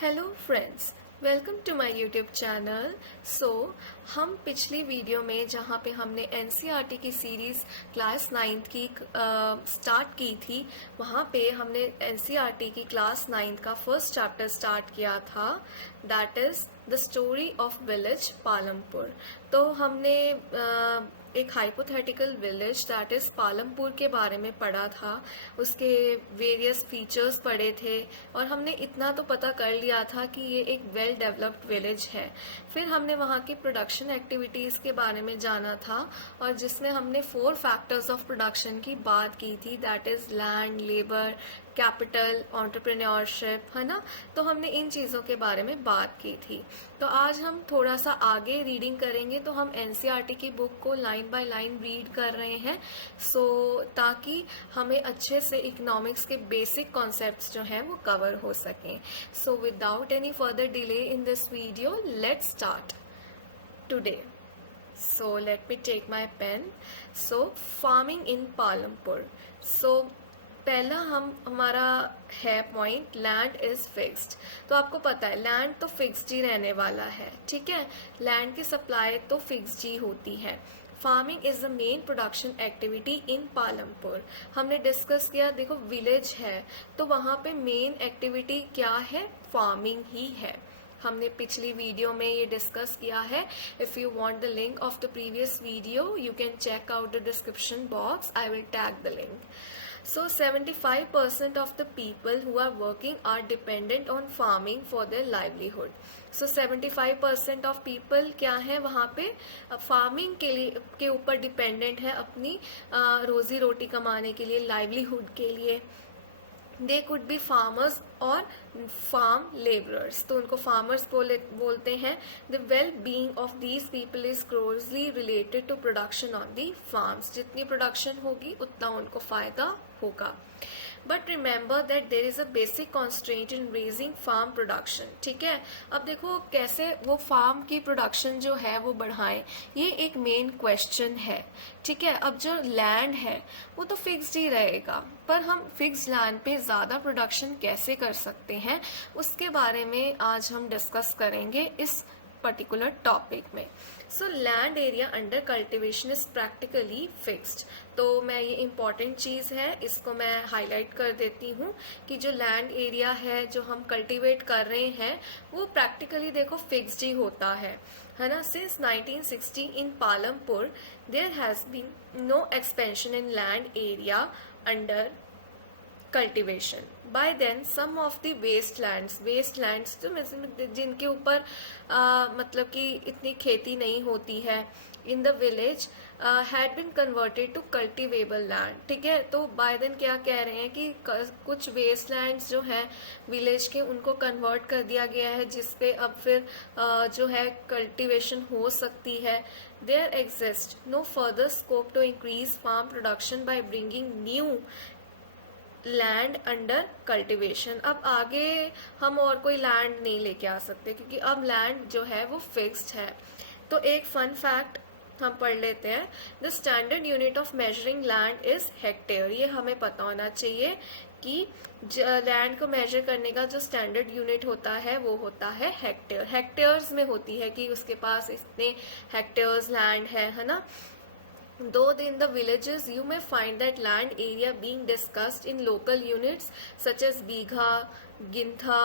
Hello friends, welcome to my YouTube channel. हम पिछली video में जहाँ पे हमने एनसीईआरटी की सीरीज़ क्लास 9th की स्टार्ट की थी, वहाँ पे हमने एनसीईआरटी की क्लास 9th का फर्स्ट चैप्टर स्टार्ट किया था, that is the story of village Palampur. तो हमने एक hypothetical village that is Palampur के बारे में पढ़ा था, उसके वेरियस फीचर्स पढ़े थे और हमने इतना तो पता कर लिया था कि ये एक वेल डेवलप्ड विलेज है। फिर हमने वहाँ की प्रोडक्शन एक्टिविटीज़ के बारे में जाना था और जिसमें हमने 4 फैक्टर्स ऑफ प्रोडक्शन की बात की थी, that is land, labour, capital, entrepreneurship, है ना। तो हमने इन चीज़ों के बारे में बात की थी। तो आज हम थोड़ा सा आगे रीडिंग करेंगे, तो हम एनसीईआरटी की बुक को लाइन बाय लाइन रीड कर रहे हैं ताकि हमें अच्छे से इकोनॉमिक्स के बेसिक कॉन्सेप्ट्स जो हैं वो कवर हो सकें। So without any further delay in this video, let's start today. So let me take my pen. So farming in Palampur. So पहला हमारा है पॉइंट, लैंड इज़ फिक्स्ड। तो आपको पता है लैंड तो फिक्स्ड ही रहने वाला है, ठीक है। लैंड की सप्लाई तो फिक्स्ड ही होती है। Farming is the main production activity in Palampur. हमने डिस्कस किया, देखो विलेज है तो वहाँ पे मेन एक्टिविटी क्या है, फार्मिंग ही है। हमने पिछली वीडियो में ये डिस्कस किया है। If you want the link of the previous video you can check out the description box, I will tag the link. So 75% of the people who are working are dependent on farming for their livelihood. So 75% of people क्या है वहाँ पे, farming के ऊपर dependent है अपनी रोजी रोटी कमाने के लिए, लाइवलीहुड के लिए। दे कुड बी फार्मर्स और फार्म लेबरर्स, तो उनको फार्मर्स बोलते हैं। The well being of these people is closely related to production on the farms. जितनी प्रोडक्शन होगी उतना उनको फ़ायदा होगा। But remember that there is a basic constraint in raising farm production, ठीक है। अब देखो कैसे वो फार्म की प्रोडक्शन जो है वो बढ़ाएं, ये एक मेन क्वेश्चन है, ठीक है। अब जो लैंड है वो तो फिक्स्ड ही रहेगा, पर हम फिक्स्ड लैंड पे ज़्यादा प्रोडक्शन कैसे कर सकते हैं उसके बारे में आज हम डिस्कस करेंगे इस पर्टिकुलर टॉपिक में। So land area under cultivation is practically fixed. तो मैं ये इम्पॉर्टेंट चीज़ है, इसको मैं हाईलाइट कर देती हूँ कि जो लैंड एरिया है जो हम कल्टिवेट कर रहे हैं वो प्रैक्टिकली देखो फिक्स्ड ही होता है ना। Since 1960 in Palampur there has been no expansion in land area under cultivation. By then some of the wastelands तो जिनके ऊपर मतलब कि इतनी खेती नहीं होती है in the village had been converted to cultivable land, ठीक है। तो बाय देन क्या कह रहे हैं कि कुछ वेस्टलैंड्स जो हैं विलेज के उनको कन्वर्ट कर दिया गया है, जिसपे अब फिर जो है कल्टिवेशन हो सकती है। There exist no further scope to increase farm production by bringing new land under cultivation. अब आगे हम और कोई लैंड नहीं लेके आ सकते क्योंकि अब लैंड जो है वो फिक्स्ड है। तो एक फन फैक्ट हम पढ़ लेते हैं, the standard unit of measuring land is hectare. ये हमें पता होना चाहिए कि लैंड को मेजर करने का जो स्टैंडर्ड यूनिट होता है वो होता है हेक्टेयर। हेक्टेयर्स में होती है कि उसके पास इतने हेक्टेयर्स लैंड है ना। Though in the villages you may find that land area being discussed in local units such as bigha, gintha,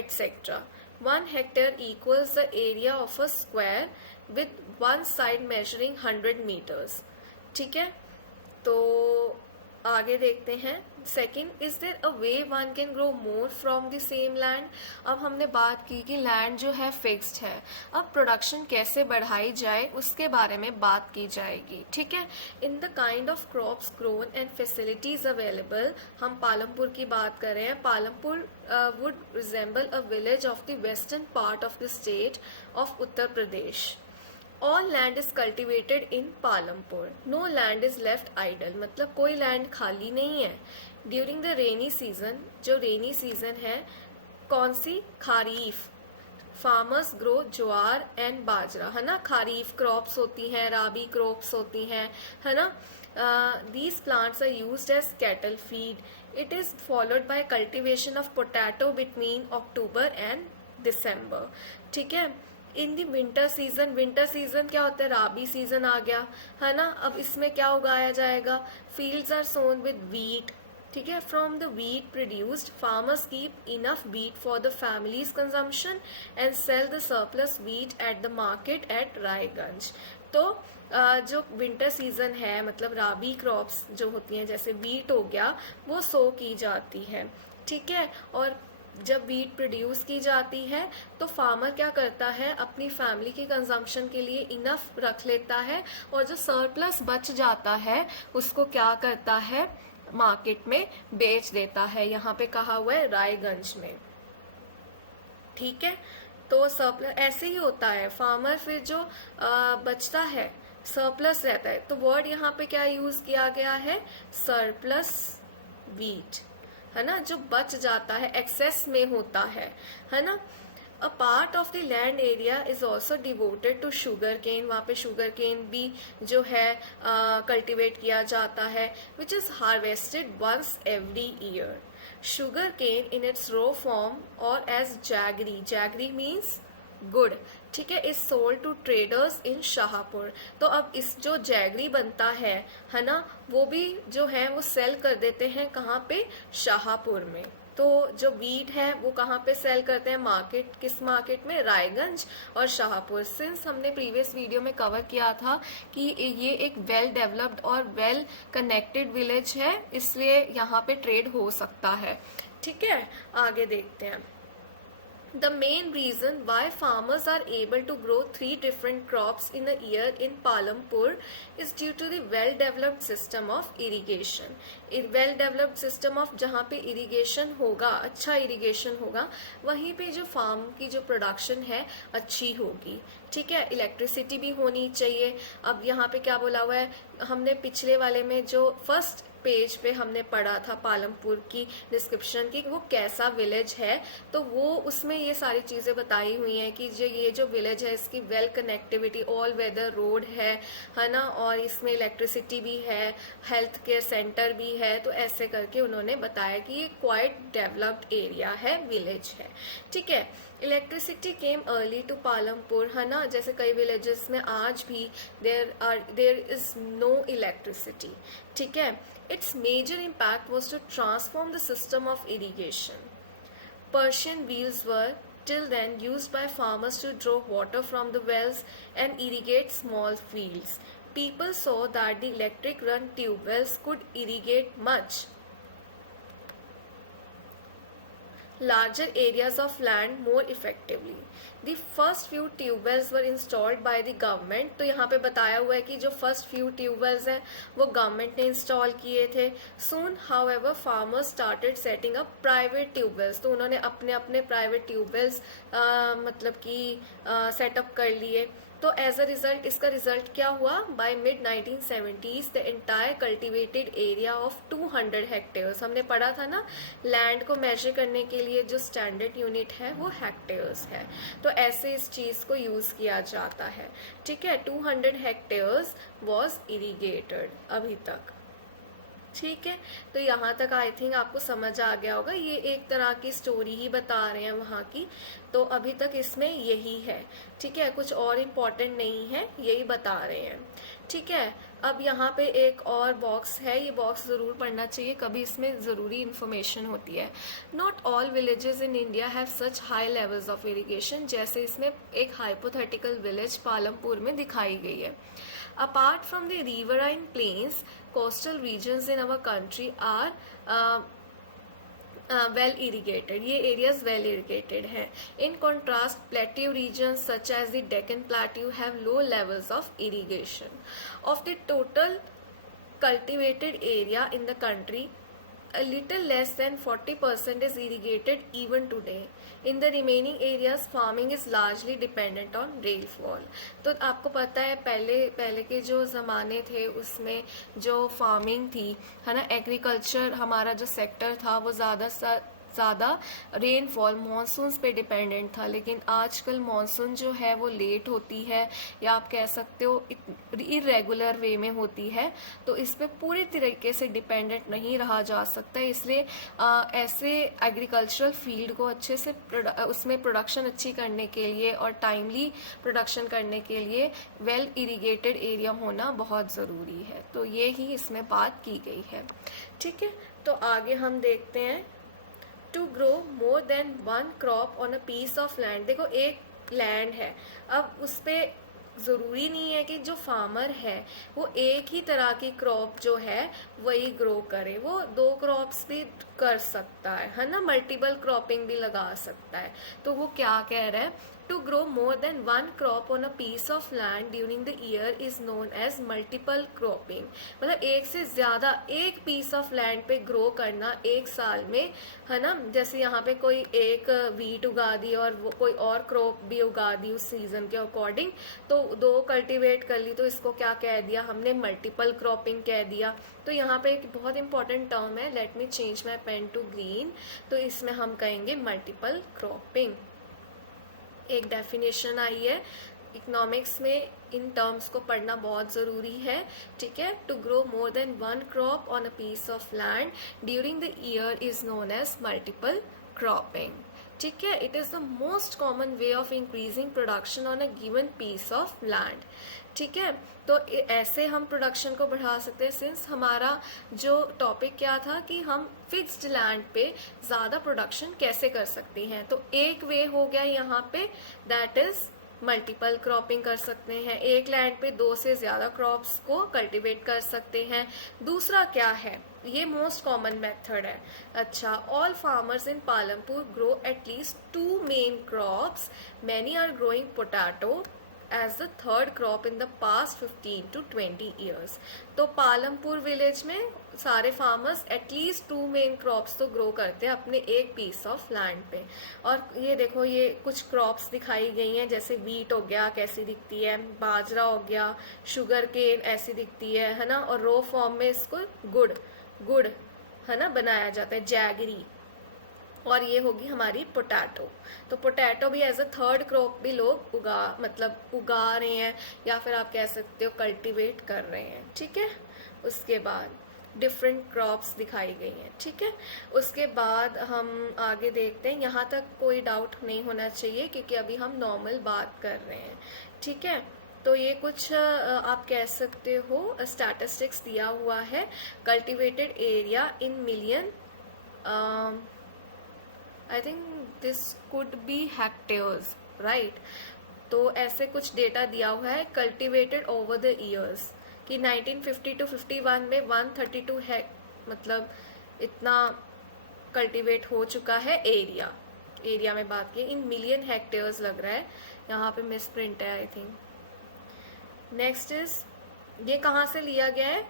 etc. 1 hectare equals the area of a square with one side measuring 100 meters. ठीक है, तो आगे देखते हैं। Second, is there a way one can grow more from the same land. अब हमने बात की कि लैंड जो है फिक्स्ड है, अब प्रोडक्शन कैसे बढ़ाई जाए उसके बारे में बात की जाएगी, ठीक है। In the kind of crops grown and facilities available, हम पालमपुर की बात कर रहे हैं। Palampur would resemble a village of the western part of the state of Uttar Pradesh. All land is cultivated in Palampur, no land is left idle, मतलब कोई land खाली नहीं है। ड्यूरिंग द रेनी सीजन, जो रेनी सीजन है कौन सी, kharif, farmers grow jowar and बाजरा, है ना। खारीफ क्रॉप्स होती हैं, राबी क्रॉप्स होती हैं, है ना। These plants are used as cattle feed it is followed by cultivation of potato between October and December. ठीक है। इन दी विंटर सीजन क्या होता है, राबी सीजन आ गया है ना। अब इसमें क्या उगाया जाएगा, fields are sown with wheat. ठीक है। From the wheat produced farmers keep enough wheat for the family's consumption and sell the surplus wheat at the market at Raiganj. तो जो विंटर सीजन है, मतलब राबी क्रॉप्स जो होती हैं, जैसे वीट हो गया, वो सो की जाती है। ठीक है। और जब वीट प्रोड्यूस की जाती है तो फार्मर क्या करता है, अपनी फैमिली के कंजम्पशन के लिए इनफ रख लेता है, और जो सरप्लस बच जाता है उसको क्या करता है, मार्केट में बेच देता है। यहाँ पे कहा हुआ है रायगंज में। ठीक है। तो सरप्लस ऐसे ही होता है, फार्मर फिर जो बचता है, सरप्लस रहता है, तो वर्ड यहाँ पे क्या यूज किया गया है, सरप्लस वीट, है ना, जो बच जाता है, एक्सेस में होता है ना। A part of the land area is also devoted to sugar cane, वहाँ पे शुगर केन भी जो है कल्टिवेट किया जाता है, which is harvested once every year. Sugar cane in its raw form or as jaggery means गुड़। ठीक है। Is sold to traders in Shahpur. तो अब इस जो जैगरी बनता है ना, वो भी जो है वो सेल कर देते हैं कहाँ पे, शाहपुर में। तो जो वीट है वो कहाँ पे सेल करते हैं, मार्केट, किस मार्केट में, रायगंज और शाहपुर। सिंस हमने प्रीवियस वीडियो में कवर किया था कि ये एक वेल डेवलप्ड और वेल कनेक्टेड विलेज है, इसलिए यहाँ पे ट्रेड हो सकता है। ठीक है। आगे देखते हैं। The main reason why farmers are able to grow 3 different crops in a year in Palampur is due to the well-developed system of irrigation. Well-developed system of जहाँ पे irrigation होगा, अच्छा irrigation होगा, वहीं पे जो फार्म की जो प्रोडक्शन है अच्छी होगी। ठीक है। इलेक्ट्रिसिटी भी होनी चाहिए। अब यहाँ पे क्या बोला हुआ है, हमने पिछले वाले में जो फर्स्ट पेज पे हमने पढ़ा था पालमपुर की डिस्क्रिप्शन की, वो कैसा विलेज है, तो वो उसमें ये सारी चीज़ें बताई हुई हैं कि ये जो विलेज है इसकी well connectivity, all weather road है ना, और इसमें इलेक्ट्रिसिटी भी है, हेल्थ केयर सेंटर भी है। तो ऐसे करके उन्होंने बताया कि ये क्वाइट डेवलप्ड एरिया है, विलेज है। ठीक है। Electricity came early to Palampur, है ना, जैसे कई विलेजेस में आज भी देयर इज नो इलेक्ट्रिसिटी। ठीक है। Its major impact was to transform the system of irrigation. Persian wheels were till then used by farmers to draw water from the wells and irrigate small fields. People saw that the electric run tube wells could irrigate much larger areas of land more effectively. The first few tube wells were installed by the government. तो यहाँ पे बताया हुआ है कि जो first few tube wells हैं वो गवर्नमेंट ने इंस्टॉल किए थे। Soon, however, farmers started setting up private tube wells. तो उन्होंने अपने अपने private tube wells मतलब कि सेटअप कर लिए। तो एज अ रिजल्ट, इसका रिजल्ट क्या हुआ, by mid 1970s the entire cultivated area of 200 hectares, हमने पढ़ा था ना, लैंड को मेजर करने के लिए जो स्टैंडर्ड यूनिट है वो हेक्टेयर्स है। तो ऐसे इस चीज़ को यूज़ किया जाता है। ठीक है। 200 हेक्टेयर्स वॉज इरीगेटेड अभी तक। ठीक है। तो यहाँ तक आई थिंक आपको समझ आ गया होगा, ये एक तरह की स्टोरी ही बता रहे हैं वहाँ की। तो अभी तक इसमें यही है। ठीक है। कुछ और इम्पोर्टेंट नहीं है, यही बता रहे हैं। ठीक है। अब यहाँ पे एक और बॉक्स है, ये बॉक्स ज़रूर पढ़ना चाहिए, कभी इसमें ज़रूरी इन्फॉर्मेशन होती है। Not all villages in India have such high levels of irrigation, जैसे इसमें एक हाइपोथेटिकल विलेज पालमपुर में दिखाई गई है। Apart from the riverine plains, coastal regions in our country are well irrigated. ये areas well irrigated हैं. In contrast, plateau regions such as the Deccan Plateau have low levels of irrigation. Of the total cultivated area in the country, a little less than 40% is irrigated even today. In the remaining areas, farming is largely dependent on rainfall. तो आपको पता है पहले के जो ज़माने थे उसमें जो फार्मिंग थी, है ना, एग्रीकल्चर हमारा जो सेक्टर था वो ज़्यादा रेनफॉल मानसून पे डिपेंडेंट था, लेकिन आजकल मानसून जो है वो लेट होती है, या आप कह सकते हो इरेगुलर वे में होती है, तो इस पे पूरी तरीके से डिपेंडेंट नहीं रहा जा सकता। इसलिए ऐसे एग्रीकल्चरल फील्ड को अच्छे से उसमें प्रोडक्शन अच्छी करने के लिए और टाइमली प्रोडक्शन करने के लिए वेल इरिगेटेड एरिया होना बहुत ज़रूरी है। तो ये ही इसमें बात की गई है। ठीक है, तो आगे हम देखते हैं। To grow more than one crop on a piece of land. देखो एक लैंड है, अब उस पर ज़रूरी नहीं है कि जो फार्मर है वो एक ही तरह की क्रॉप जो है वही ग्रो करे, वो 2 क्रॉप्स भी कर सकता है ना, मल्टीपल क्रॉपिंग भी लगा सकता है। तो वो क्या कह रहा है, to grow more than one crop on a piece of land during the year is known as multiple cropping. मतलब एक से ज़्यादा एक पीस ऑफ लैंड पे ग्रो करना एक साल में, है ना। जैसे यहाँ पे कोई एक वीट उगा दी और वो कोई और क्रॉप भी उगा दी उस सीजन के अकॉर्डिंग, तो 2 कल्टीवेट कर ली, तो इसको क्या कह दिया हमने, मल्टीपल क्रॉपिंग कह दिया। तो यहाँ पे एक बहुत इंपॉर्टेंट टर्म है, let me change my pen to green, तो इसमें हम कहेंगे मल्टीपल क्रॉपिंग। एक डेफिनेशन आई है इकोनॉमिक्स में, इन टर्म्स को पढ़ना बहुत ज़रूरी है। ठीक है, to grow more than one crop on a piece of land during the year is known as multiple cropping. ठीक है, it is the most common way of increasing production on a given piece of land. ठीक है, तो ऐसे हम production को बढ़ा सकते हैं। सिंस हमारा जो टॉपिक क्या था कि हम फिक्स्ड लैंड पे ज़्यादा प्रोडक्शन कैसे कर सकते हैं, तो एक वे हो गया यहाँ पे, दैट इज़ मल्टीपल क्रॉपिंग कर सकते हैं। एक लैंड पे 2 से ज़्यादा क्रॉप्स को कल्टीवेट कर सकते हैं। दूसरा क्या है, ये मोस्ट कॉमन मेथड है। अच्छा, all farmers in Palampur grow at least 2 main crops, many are growing potato as the third crop in the past 15 to 20 years. तो पालमपुर विलेज में सारे फार्मर्स एटलीस्ट 2 मेन क्रॉप्स तो ग्रो करते हैं अपने एक पीस ऑफ लैंड पे। और ये देखो, ये कुछ क्रॉप्स दिखाई गई हैं, जैसे वीट हो गया कैसी दिखती है, बाजरा हो गया, शुगर केन ऐसी दिखती है ना। और रो फॉर्म में इसको गुड़ है ना बनाया जाता है, जैगरी। और ये होगी हमारी पोटैटो। तो पोटैटो भी एज अ थर्ड क्रॉप भी लोग उगा रहे हैं, या फिर आप कह सकते हो कल्टीवेट कर रहे हैं। ठीक है, उसके बाद डिफरेंट क्रॉप्स दिखाई गई हैं। ठीक है, उसके बाद हम आगे देखते हैं। यहाँ तक कोई डाउट नहीं होना चाहिए क्योंकि अभी हम नॉर्मल बात कर रहे हैं। ठीक है, तो ये कुछ आप कह सकते हो स्टैटिस्टिक्स दिया हुआ है। Cultivated area in million, I think this could be hectares, right. तो ऐसे कुछ डेटा दिया हुआ है कल्टिवेटेड ओवर द ईयर्स कि 1950 to 51 में 132 है, मतलब इतना कल्टिवेट हो चुका है एरिया में बात की। इन मिलियन हेक्टेयर्स लग रहा है, यहाँ पे मिस प्रिंट है आई थिंक। नेक्स्ट इज, ये कहाँ से लिया गया है,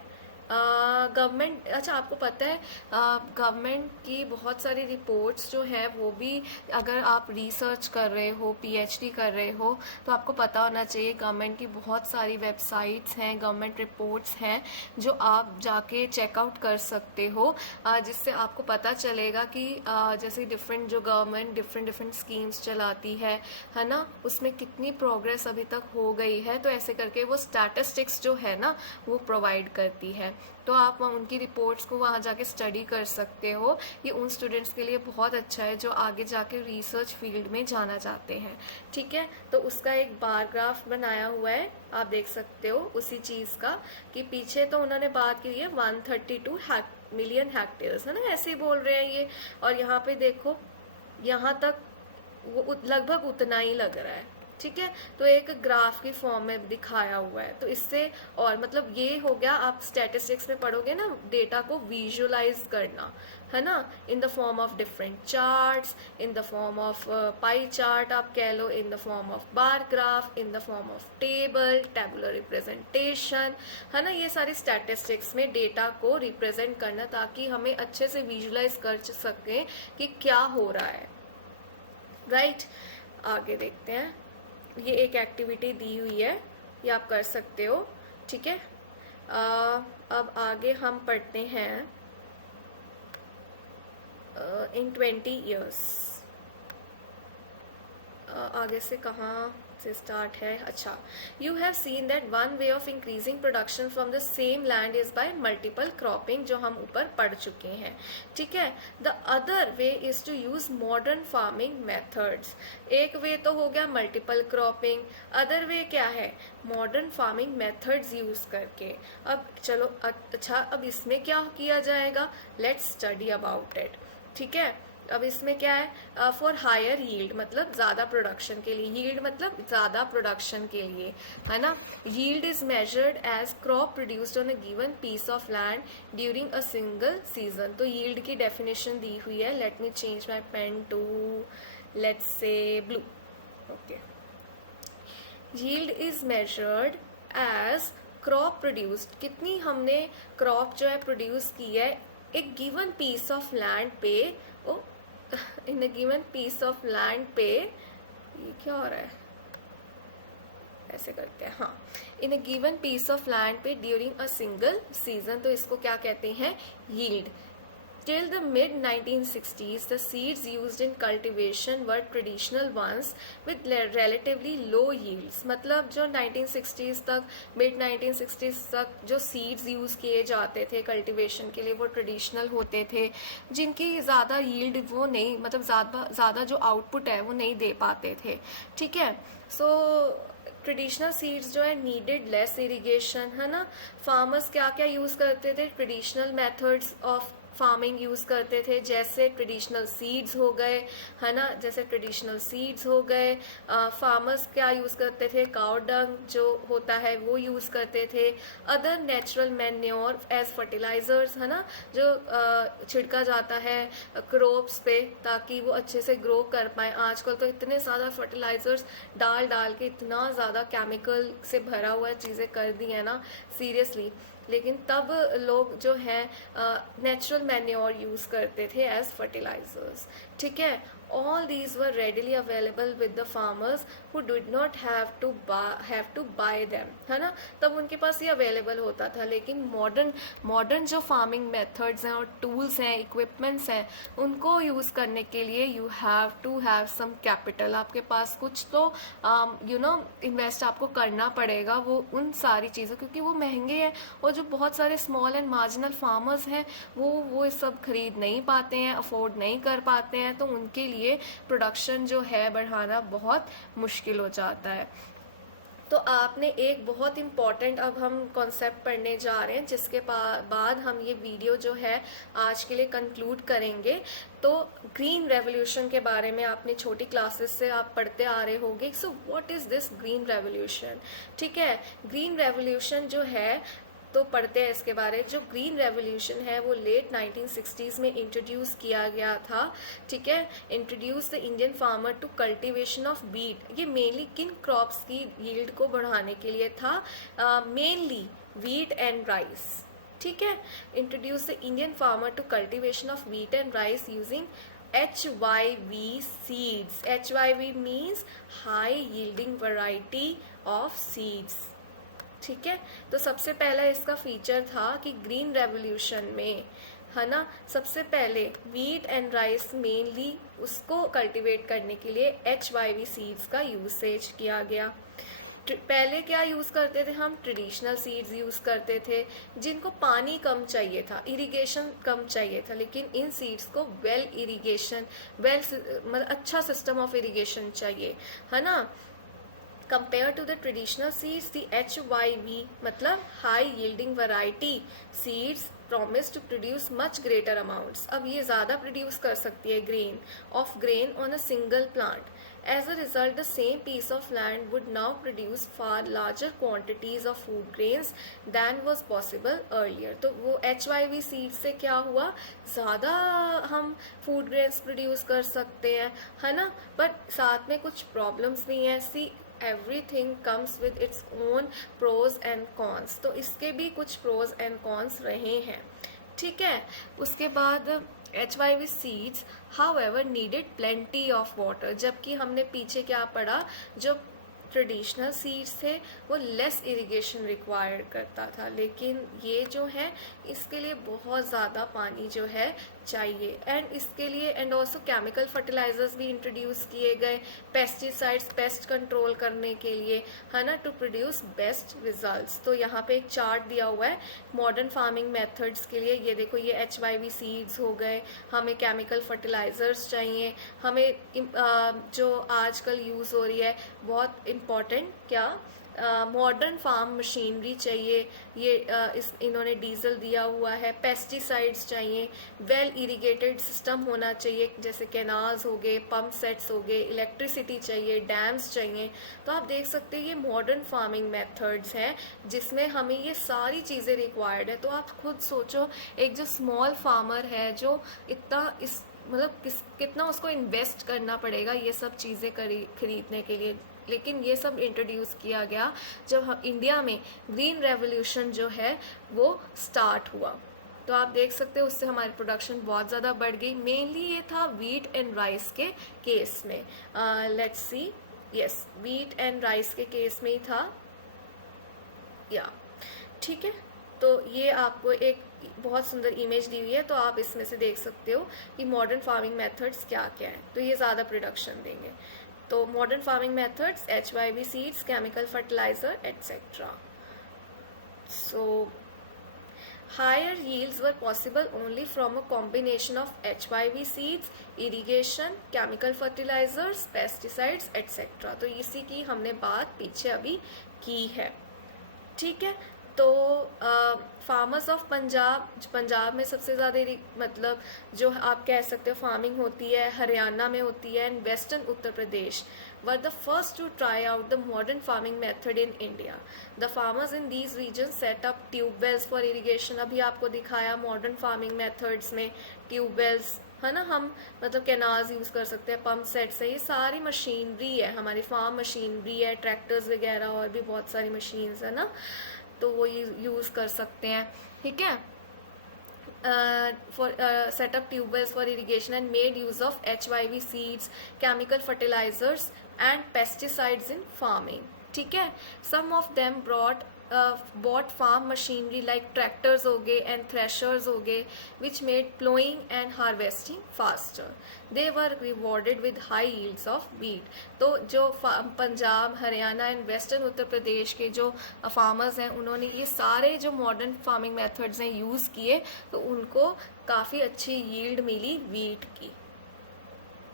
गवर्नमेंट। अच्छा, आपको पता है गवर्नमेंट की बहुत सारी रिपोर्ट्स जो है वो भी, अगर आप रिसर्च कर रहे हो, पीएचडी कर रहे हो, तो आपको पता होना चाहिए गवर्नमेंट की बहुत सारी वेबसाइट्स हैं, गवर्नमेंट रिपोर्ट्स हैं जो आप जाके चेकआउट कर सकते हो, जिससे आपको पता चलेगा कि जैसे डिफरेंट जो गवर्नमेंट डिफरेंट स्कीम्स चलाती है ना, उसमें कितनी प्रोग्रेस अभी तक हो गई है। तो ऐसे करके वो स्टैटिस्टिक्स जो है ना वो प्रोवाइड करती है, तो आप उनकी रिपोर्ट्स को वहाँ जाके स्टडी कर सकते हो। ये उन स्टूडेंट्स के लिए बहुत अच्छा है जो आगे जाके रिसर्च फील्ड में जाना चाहते हैं। ठीक है, तो उसका एक बार ग्राफ बनाया हुआ है, आप देख सकते हो उसी चीज़ का, कि पीछे तो उन्होंने बात की है 132 मिलियन हेक्टेयर्स, है ना, ऐसे ही बोल रहे हैं ये। और यहाँ पे देखो, यहाँ तक वो लगभग उतना ही लग रहा है। ठीक है, तो एक ग्राफ की फॉर्म में दिखाया हुआ है। तो इससे और मतलब ये हो गया, आप स्टैटिस्टिक्स में पढ़ोगे ना, डेटा को विजुअलाइज करना, है ना, in the form of different charts, in the form of pie chart आप कह लो, in the form of bar graph, in the form of table, tabular representation, है ना। ये सारी स्टैटिस्टिक्स में डेटा को रिप्रेजेंट करना, ताकि हमें अच्छे से विजुअलाइज कर सकें कि क्या हो रहा है, राइट। आगे देखते हैं, ये एक एक्टिविटी दी हुई है, ये आप कर सकते हो। ठीक है, अब आगे हम पढ़ते हैं in 20 years। आगे से कहाँ से स्टार्ट है? अच्छा, you have seen that one way of increasing production from the same land is by multiple cropping, जो हम ऊपर पढ़ चुके हैं। ठीक है, the other way is to use modern farming methods. एक वे तो हो गया मल्टीपल क्रॉपिंग, अदर वे क्या है? मॉडर्न फार्मिंग मेथड्स यूज करके। अब चलो अच्छा, अब इसमें क्या किया जाएगा? Let's study about it. ठीक है, अब इसमें क्या है? फॉर हायर यील्ड, मतलब ज़्यादा प्रोडक्शन के लिए। यील्ड मतलब ज़्यादा प्रोडक्शन के लिए, है ना। Yield is measured as crop produced on a given piece of land during a single season. तो यील्ड की डेफिनेशन दी हुई है। Let me change my pen to let's say blue. Okay, yield is measured as crop produced, कितनी हमने crop जो है produce की है एक गिवन पीस ऑफ लैंड पे। Oh, in a given piece of land पे, ये क्या हो रहा है? ऐसे करते हैं, हाँ। In a given piece of land पे ड्यूरिंग अ सिंगल सीजन, तो इसको क्या कहते हैं? Yield. Till the mid 1960s, the seeds used in cultivation were traditional ones with relatively low yields. मतलब जो 1960s तक, mid 1960s तक जो seeds यूज़ किए जाते थे कल्टिवेशन के लिए वो ट्रेडिशनल होते थे, जिनकी ज़्यादा यील्ड वो नहीं, मतलब ज़्यादा जो आउटपुट है वो नहीं दे पाते थे। ठीक है, सो ट्रेडिशनल सीड्स जो है नीडेड लेस इरिगेशन, है ना। फार्मर्स क्या क्या यूज़ करते थे? Traditional methods of farming use करते थे, जैसे ट्रेडिशनल सीड्स हो गए, है ना, जैसे ट्रेडिशनल सीड्स हो गए। फार्मर्स क्या यूज़ करते थे? काउ डंग जो होता है वो यूज़ करते थे। Other natural manure as fertilisers, है ना, जो छिड़का जाता है क्रॉप्स पे ताकि वो अच्छे से ग्रो कर पाए। आजकल तो इतने ज़्यादा फर्टिलाइजर्स डाल के इतना ज़्यादा केमिकल से भरा हुआ चीज़ें कर दी है ना, सीरियसली। लेकिन तब लोग जो है नेचुरल मैन्योर यूज़ करते थे एज फर्टिलाइजर्स। ठीक है, all these were readily available with the farmers who did not have to buy them, है ना। तब उनके पास ये अवेलेबल होता था। लेकिन मॉडर्न जो फार्मिंग मेथड्स हैं और टूल्स हैं, इक्विपमेंट्स हैं, उनको यूज़ करने के लिए you have to have some capital. आपके पास कुछ तो इन्वेस्ट आपको करना पड़ेगा वो उन सारी चीज़ों, क्योंकि वो महंगे हैं और जो बहुत सारे स्मॉल एंड मार्जिनल फार्मर्स हैं वो सब खरीद नहीं पाते हैं, अफोर्ड नहीं कर पाते हैं, तो उनके लिए प्रोडक्शन जो है बढ़ाना बहुत मुश्किल हो जाता है। तो आपने एक बहुत इम्पॉर्टेंट अब हम कॉन्सेप्ट पढ़ने जा रहे हैं, जिसके बाद हम ये वीडियो जो है आज के लिए कंक्लूड करेंगे। तो ग्रीन रेवोल्यूशन के बारे में आपने छोटी क्लासेस से आप पढ़ते आ रहे होंगे। So what is this green revolution? ठीक है, ग्रीन रेवोल्यूशन जो है तो पढ़ते हैं इसके बारे। जो ग्रीन रेवोल्यूशन है वो लेट 1960s में इंट्रोड्यूस किया गया था। ठीक है, introduce the Indian farmer to cultivation of wheat. ये मेनली किन क्रॉप्स की यील्ड को बढ़ाने के लिए था? Mainly wheat and rice. ठीक है, introduce the Indian farmer to cultivation of wheat and rice using HYV seeds. HYV means high yielding variety of seeds. ठीक है, तो सबसे पहला इसका फीचर था कि ग्रीन रेवोल्यूशन में, है ना, सबसे पहले वीट एंड राइस मेनली उसको कल्टीवेट करने के लिए HYV सीड्स का यूसेज किया गया। पहले क्या यूज़ करते थे हम? ट्रेडिशनल सीड्स यूज़ करते थे जिनको पानी कम चाहिए था, इरिगेशन कम चाहिए था, लेकिन इन सीड्स को वेल इरिगेशन, मतलब अच्छा सिस्टम ऑफ इरिगेशन चाहिए, है ना। Compared to the traditional seeds, the HYV मतलब high yielding variety seeds promise to produce much greater amounts. अब ये ज़्यादा प्रोड्यूस कर सकती है grain on a single plant. As a result, the same piece of land would now produce far larger quantities of food grains than was possible earlier. तो वो HYV seeds से क्या हुआ? ज़्यादा हम food grains प्रोड्यूस कर सकते हैं, है ना। बट साथ में कुछ प्रॉब्लम्स भी हैं। everything comes with its own pros and cons, तो इसके भी कुछ pros and cons रहे हैं। ठीक है, उसके बाद HYV seeds however needed plenty of water, जबकि हमने पीछे क्या पढ़ा, जो ट्रेडिशनल सीड्स थे वो लेस इरिगेशन रिक्वायर्ड करता था, लेकिन ये जो है इसके लिए बहुत ज़्यादा पानी जो है चाहिए। एंड इसके लिए एंड ऑल्सो केमिकल फर्टिलाइजर्स भी इंट्रोड्यूस किए गए, पेस्टिसाइड्स, पेस्ट कंट्रोल करने के लिए, है ना, टू प्रोड्यूस बेस्ट रिजल्ट्स। तो यहाँ पे एक चार्ट दिया हुआ है मॉडर्न फार्मिंग मेथड्स के लिए। ये देखो, ये HYV सीड्स हो गए, हमें केमिकल फर्टिलाइजर्स चाहिए, हमें जो आजकल यूज़ हो रही है बहुत इम्पॉर्टेंट, क्या, मॉडर्न फार्म मशीनरी चाहिए, ये इन्होंने डीजल दिया हुआ है, पेस्टिसाइड्स चाहिए, वेल इरिगेटेड सिस्टम होना चाहिए, जैसे कैनाल्स हो गए, पंप सेट्स हो गए, इलेक्ट्रिसिटी चाहिए, डैम्स चाहिए। तो आप देख सकते हैं ये मॉडर्न फार्मिंग मेथड्स हैं जिसमें हमें ये सारी चीज़ें रिक्वायर्ड है। तो आप खुद सोचो, एक जो स्मॉल फार्मर है जो इतना इस मतलब कितना उसको इन्वेस्ट करना पड़ेगा ये सब चीज़ें खरीदने के लिए। लेकिन ये सब इंट्रोड्यूस किया गया जब हम इंडिया में ग्रीन रेवोल्यूशन जो है वो स्टार्ट हुआ। तो आप देख सकते हो उससे हमारी प्रोडक्शन बहुत ज़्यादा बढ़ गई। मेनली ये था वीट एंड राइस के केस में। Let's see, yes, wheat and rice के केस में ही था, या ठीक है। तो ये आपको एक बहुत सुंदर इमेज दी हुई है, तो आप इसमें से देख सकते हो कि मॉडर्न फार्मिंग मेथड्स क्या क्या है। तो ये ज़्यादा प्रोडक्शन देंगे। तो modern farming methods, HYV seeds, chemical fertiliser etcetera. So higher yields were possible only from a combination of HYV seeds, irrigation, chemical fertilizers, pesticides etc. तो इसी की हमने बात पीछे अभी की है, ठीक है। तो फार्मर्स ऑफ पंजाब में सबसे ज़्यादा मतलब जो आप कह सकते हो फार्मिंग होती है, हरियाणा में होती है, and western Uttar Pradesh were the first to try out the modern farming method in India. The farmers in these regions set up tube wells for irrigation. अभी आपको दिखाया मॉडर्न फार्मिंग मेथड्स में ट्यूब वेल्स, है ना, हम मतलब कैनाल्स यूज़ कर सकते हैं, पंप सेट्स है, ये सारी मशीनरी है, हमारी फार्म मशीनरी है, ट्रैक्टर्स वगैरह और भी बहुत सारी मशीन्स है ना, तो वो यूज़ कर सकते हैं, ठीक है। Set up tube wells for irrigation and made use of HYV seeds, chemical fertilizers and pesticides in farming, ठीक है। Some of them bought farm machinery like tractors हो गए and threshers हो गए, which made plowing and harvesting faster. They were rewarded with high yields of wheat. तो जो Punjab, Haryana and western Uttar Pradesh के जो फार्मर्स हैं उन्होंने ये सारे जो मॉडर्न फार्मिंग मेथड्स हैं यूज़ किए, तो उनको काफ़ी अच्छी यील्ड मिली वीट की,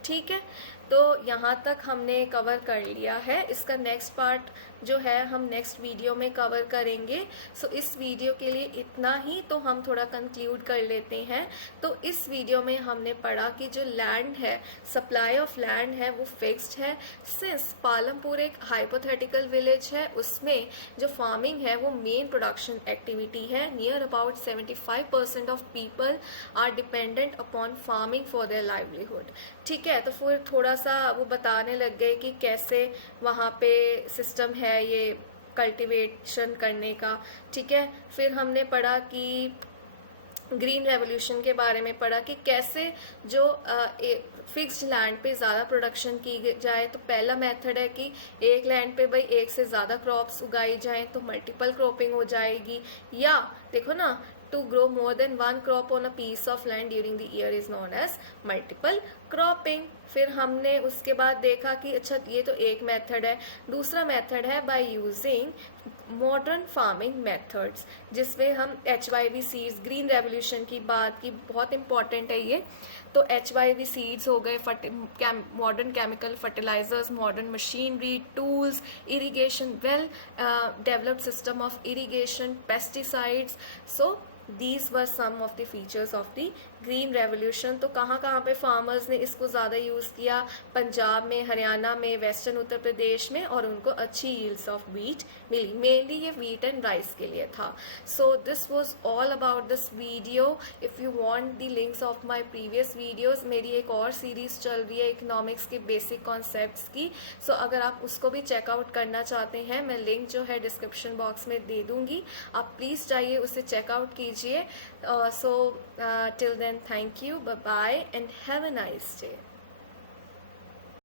ठीक है। तो यहाँ तक हमने कवर कर लिया है। इसका नेक्स्ट पार्ट जो है हम नेक्स्ट वीडियो में कवर करेंगे। सो इस वीडियो के लिए इतना ही, तो हम थोड़ा कंक्लूड कर लेते हैं। तो इस वीडियो में हमने पढ़ा कि जो लैंड है, सप्लाई ऑफ लैंड है वो फिक्स्ड है। सिंस पालमपुर एक हाइपोथेटिकल विलेज है, उसमें जो फार्मिंग है वो मेन प्रोडक्शन एक्टिविटी है। Near about 75% of people are dependent upon farming for their livelihood, ठीक है। तो फिर थोड़ा सा वो बताने लग गए कि कैसे वहाँ पे सिस्टम है ये कल्टीवेशन करने का, ठीक है। फिर हमने पढ़ा कि ग्रीन रेवोल्यूशन के बारे में पढ़ा कि कैसे जो फिक्स्ड लैंड पे ज़्यादा प्रोडक्शन की जाए। तो पहला मेथड है कि एक लैंड पे भाई एक से ज़्यादा क्रॉप्स उगाई जाएं, तो मल्टीपल क्रॉपिंग हो जाएगी। या देखो ना, to grow more than one crop on a piece of land during the year is known as multiple cropping. फिर हमने उसके बाद देखा कि अच्छा ये तो एक मेथड है। दूसरा मेथड है by using modern farming methods, जिसमें हम HYV सीड्स, ग्रीन रेवोल्यूशन की बात की, बहुत इंपॉर्टेंट है ये। तो HYV सीड्स हो गए, modern chemical fertilisers, modern machinery, tools, irrigation, well developed system of irrigation, pesticides. So these were some of the features of the green revolution. तो कहाँ कहाँ पे फार्मर्स ने इसको ज़्यादा यूज़ किया? पंजाब में, हरियाणा में, वेस्टर्न उत्तर प्रदेश में, और उनको अच्छी यील्ड्स ऑफ वीट मिली। मेनली ये वीट एंड राइस के लिए था। So this was all about this video. If you want the links of my previous videos, मेरी एक और सीरीज़ चल रही है इकोनॉमिक्स के बेसिक कॉन्सेप्ट्स की। सो अगर आप उसको भी चेकआउट करना चाहते हैं, मैं लिंक जो है डिस्क्रिप्शन बॉक्स में दे दूँगी, आप प्लीज़ जाइए उसे चेकआउट कीजिए। So till then, thank you, bye bye, and have a nice day.